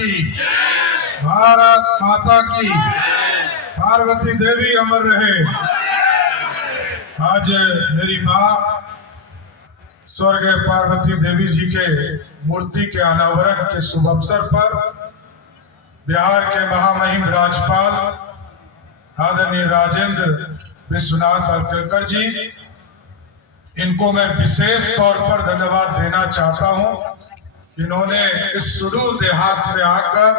की, भारत माता की, पार्वती देवी अमर रहे। आज मेरी माँ स्वर्गीय पार्वती देवी जी के मूर्ति के अनावरण के शुभ अवसर पर बिहार के महामहिम राज्यपाल आदरणीय राजेंद्र विश्वनाथ अरकलकर जी, इनको मैं विशेष तौर पर धन्यवाद देना चाहता हूं। इन्होंने इस सुदूर देहात में आकर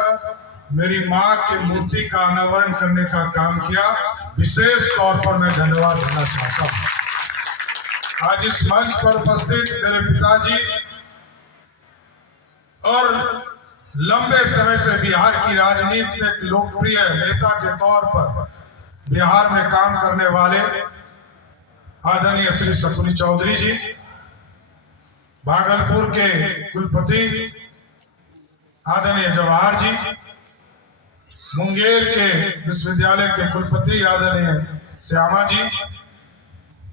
मेरी मां की मूर्ति का अनावरण करने का काम किया। विशेष तौर पर मैं धन्यवाद देना चाहता हूं। आज इस मंच पर उपस्थित मेरे पिताजी और लंबे समय से बिहार की राजनीति में एक लोकप्रिय नेता के तौर पर बिहार में काम करने वाले आदरणीय श्री शकुनी चौधरी जी, भागलपुर के कुलपति आदरणीय जवाहर जी, मुंगेर के विश्वविद्यालय के कुलपति आदरणीय श्यामा जी,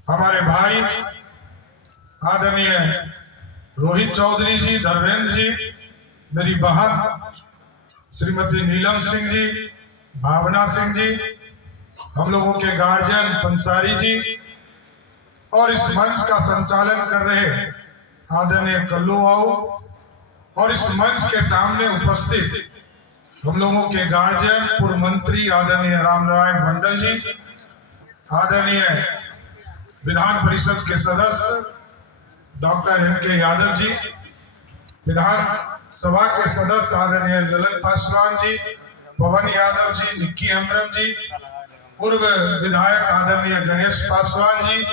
हमारे भाई आदरणीय रोहित चौधरी जी, धर्मेंद्र जी, मेरी बहन श्रीमती नीलम सिंह जी, भावना सिंह जी, हम लोगों के गार्जियन पंसारी जी, और इस मंच का संचालन कर रहे आदरणीय कल्लू आओ, और इस मंच के सामने उपस्थित हम लोगों के गार्जियन पूर्व मंत्री आदरणीय रामनारायण मंडल जी, आदरणीय विधान परिषद के सदस्य डॉक्टर एन.के. यादव जी, विधान सभा के सदस्य आदरणीय ललन पासवान जी, पवन यादव जी, निक्की हेम्ब्रम जी, पूर्व विधायक आदरणीय गणेश पासवान जी,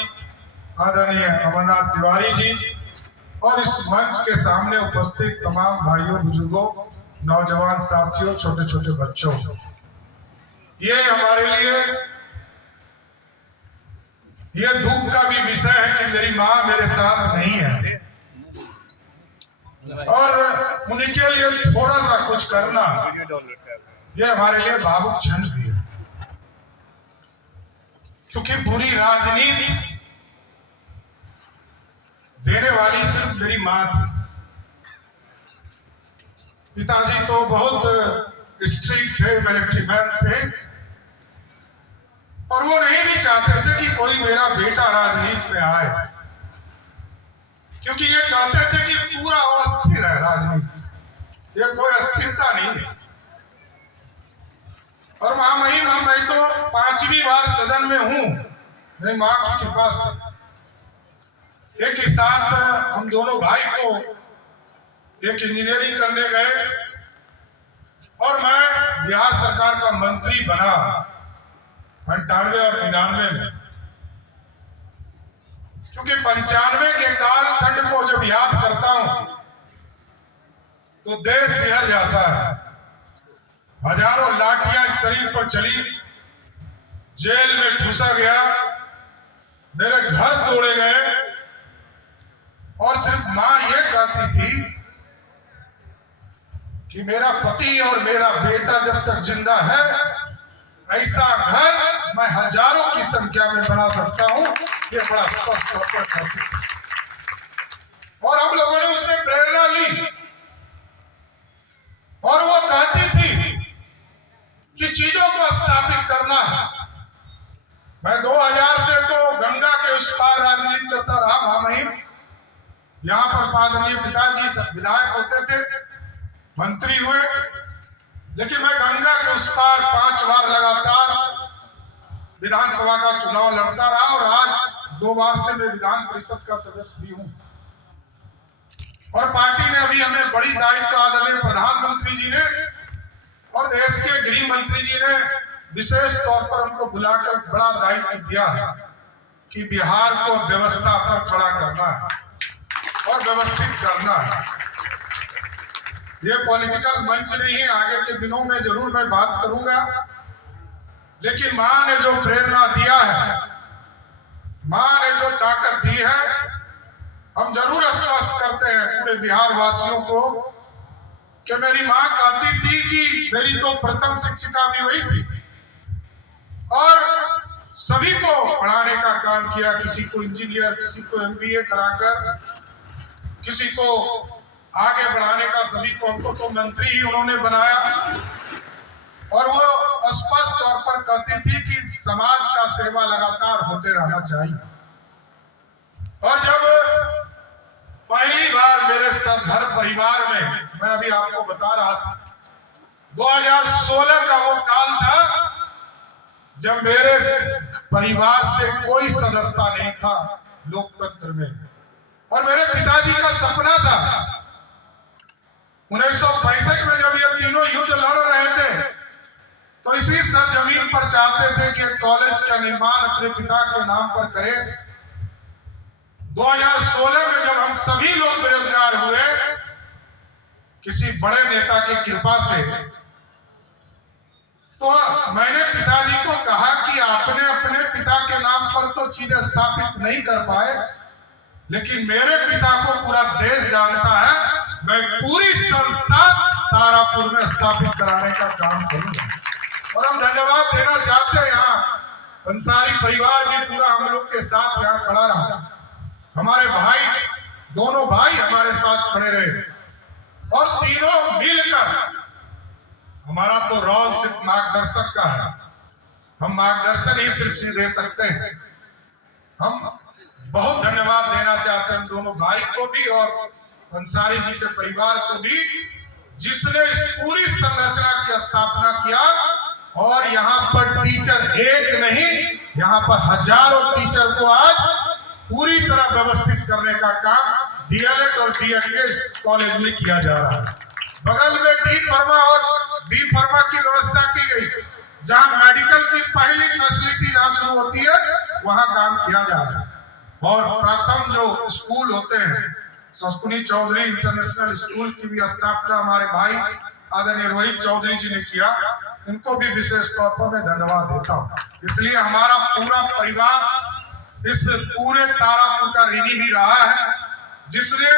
आदरणीय अमरनाथ तिवारी जी, और इस मंच के सामने उपस्थित तमाम भाइयों, बुजुर्गों, नौजवान साथियों, छोटे छोटे बच्चों, ये हमारे लिए ये दुख का भी विषय है कि मेरी माँ मेरे साथ नहीं है, और उन्हीं के लिए थोड़ा सा कुछ करना ये हमारे लिए भावुक क्षण भी है, क्योंकि पूरी राजनीति देने वाली सिर्फ मेरी माँ थी। पिताजी तो बहुत स्ट्रिक्ट थे, मिलिट्री मैन थे, और वो नहीं भी चाहते थे कि कोई मेरा बेटा राजनीति में आए, क्योंकि ये कहते थे कि पूरा अस्थिर है राजनीति, ये कोई अस्थिरता नहीं है। और महामहिम मैं तो 5वीं बार सदन में हूं, मेरी माँ की कृपा से। एक ही साथ हम दोनों भाई को एक इंजीनियरिंग करने गए, और मैं बिहार सरकार का मंत्री बना 98 और 99 में, क्योंकि 95 के कालखंड को जब याद करता हूं तो देश सिहर जाता है। हजारों लाठियां शरीर पर चली, जेल में ठूसा गया, मेरे घर तोड़े गए, और सिर्फ मां ये कहती थी कि मेरा पति और मेरा बेटा जब तक जिंदा है ऐसा घर मैं हजारों की संख्या में बना सकता हूं, ये बड़ा स्पष्ट तौर पर कहती थी। और हम लोगों ने उससे प्रेरणा ली, और वो कहती थी कि चीजों को स्थापित करना है। मैं 2000 से तो गंगा के उस पार राजनीति करता रहा महामहिम। यहाँ पर पादनीय पिताजी सब विधायक होते थे, मंत्री हुए, लेकिन मैं गंगा के उस पार 5 बार लगातार विधानसभा का चुनाव लड़ता रहा, और आज 2 बार से मैं विधान परिषद का सदस्य भी हूं। और पार्टी ने अभी हमें बड़ी दायित्व आदरणीय प्रधानमंत्री जी ने और देश के गृह मंत्री जी ने विशेष तौर पर हमको बुलाकर बड़ा दायित्व दिया है कि बिहार को व्यवस्था पर खड़ा करना है और व्यवस्थित करना है। ये पॉलिटिकल मंच नहीं है, आगे के दिनों में जरूर मैं बात करूंगा, लेकिन मां ने जो प्रेरणा दिया है, मां ने जो ताकत दी है, हम जरूर आश्वस्त करते हैं पूरे बिहार वासियों को कि मेरी मां कहती थी कि मेरी तो प्रथम शिक्षिका भी वही थी, और सभी को पढ़ाने का काम किया, किसी को इंजीनियर, किसी को MBA कराकर, किसी को आगे बढ़ाने का सभी को, हमको तो मंत्री ही उन्होंने बनाया, और वो स्पष्ट तौर पर कहती थी कि समाज का सेवा लगातार होते रहना चाहिए। और जब पहली बार मेरे घर परिवार में, मैं अभी आपको बता रहा था, 2016 का वो काल था जब मेरे परिवार से कोई सदस्यता नहीं था लोकतंत्र में, और मेरे पिताजी का सपना था 1965 में जब ये तीनों युद्ध लड़ रहे थे, तो इसी सरजमीन पर चाहते थे कि कॉलेज का निर्माण अपने पिता के नाम पर करें। 2016 में जब हम सभी लोग बेरोजगार हुए, किसी बड़े नेता की कृपा से, तो मैंने पिताजी को कहा कि आपने अपने पिता के नाम पर तो चीजें स्थापित नहीं कर पाए, लेकिन मेरे पिता को पूरा देश जानता है, मैं पूरी संस्था तारापुर में स्थापित कराने का काम करूंगा। और हम धन्यवाद देना चाहते हैं, यहाँ अंसारी परिवार भी पूरा हम लोग के साथ यहाँ खड़ा रहा, हमारे भाई, दोनों भाई हमारे साथ खड़े रहे, और तीनों मिलकर, हमारा तो रोल सिर्फ मार्गदर्शक का है, हम मार्गदर्शन ही सिर्फ दे सकते हैं। हम बहुत धन्यवाद देना चाहते हैं दोनों भाई को भी और अंसारी जी के परिवार को भी, जिसने इस पूरी संरचना की स्थापना किया। और यहाँ पर टीचर एक नहीं, यहाँ पर हजारों टीचर को आज पूरी तरह व्यवस्थित करने का काम डीएलएड और डीएडएड कॉलेज में किया जा रहा है। बगल में डी फार्मा और बी फार्मा की व्यवस्था की गई, जहां मेडिकल की पहली फैसिलिटी जहां शुरू होती है, वहां काम किया जा रहा है। और प्रथम जो स्कूल होते हैं, सस्कुनी चौधरी इंटरनेशनल स्कूल की भी स्थापना हमारे भाई आदरणीय रोहित चौधरी जी ने किया, इनको भी विशेष तौर पर मैं धन्यवाद देता हूँ। इसलिए हमारा पूरा परिवार इस पूरे तारापुर का ऋणी भी रहा है, जिसने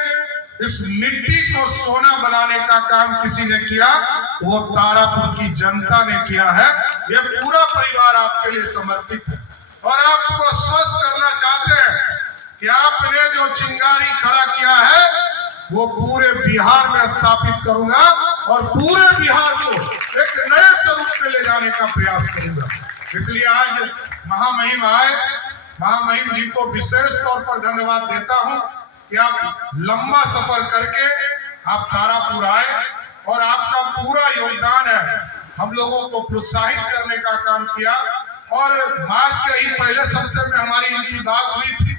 इस मिट्टी को सोना बनाने का काम किसी ने किया, वो तारापुर की जनता ने किया है। ये पूरा परिवार आपके लिए समर्पित है, और आपको स्वस्थ करना चाहते हैं कि आपने जो चिंगारी खड़ा किया है, वो पूरे बिहार में स्थापित करूंगा, और पूरे बिहार को एक नए स्वरूप में ले जाने का प्रयास करूंगा। इसलिए आज महामहिम आए, महामहिम जी को विशेष तौर पर धन्यवाद देता हूं कि आप लंबा सफर करके आप तारापुर आए, और आपका पूरा योगदान है हम लोगों को प्रोत्साहित करने का काम किया। और मार्च के ही पहले सप्ताह में हमारी इनकी बात हुई थी,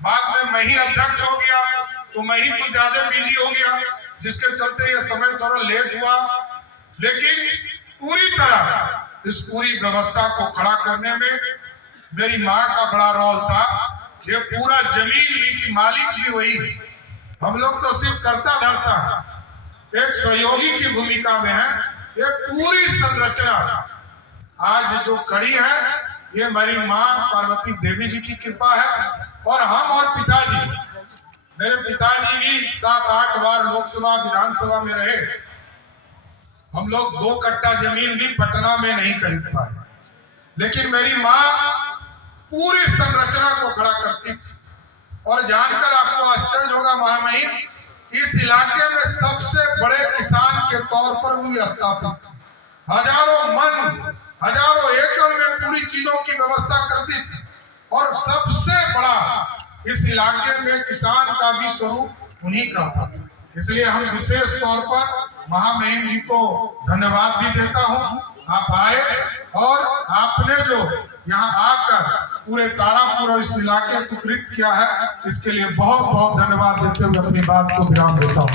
बाद में मैं ही अध्यक्ष हो गया, तो मैं ही कुछ ज्यादा बिजी हो गया, जिसके चलते ये समय थोड़ा लेट हुआ। लेकिन पूरी तरह इस पूरी व्यवस्था को खड़ा करने में मेरी माँ का बड़ा रोल था। ये पूरा जमीन भी की मालिक भी वही, हम लोग तो सिर्फ करता धरता, एक सहयोगी की भूमिका में है। ये पूरी संरचना आज जो खड़ी है, ये मेरी माँ पार्वती देवी जी की कृपा है। और हम और पिताजी, मेरे पिताजी भी 7-8 बार लोकसभा विधानसभा में रहे, हम लोग 2 कट्टा जमीन भी पटना में नहीं खरीद पाए, लेकिन मेरी माँ पूरी संरचना को खड़ा करती थी। और जानकर आपको आश्चर्य होगा महामहिम, इस इलाके में सबसे बड़े किसान के तौर पर भी स्थापित, हजारों मन, हजारों एकड़ में पूरी चीजों की व्यवस्था करती थी। और सबसे बड़ा इस इलाके में किसान का भी स्वरूप उन्हीं का था। इसलिए हम विशेष तौर पर महामहिम जी को धन्यवाद भी देता हूं। आप आए और आपने जो यहाँ आकर पूरे तारापुर और इस इलाके को कृत किया है, इसके लिए बहुत बहुत धन्यवाद देते हुए अपनी बात को विराम देता हूँ।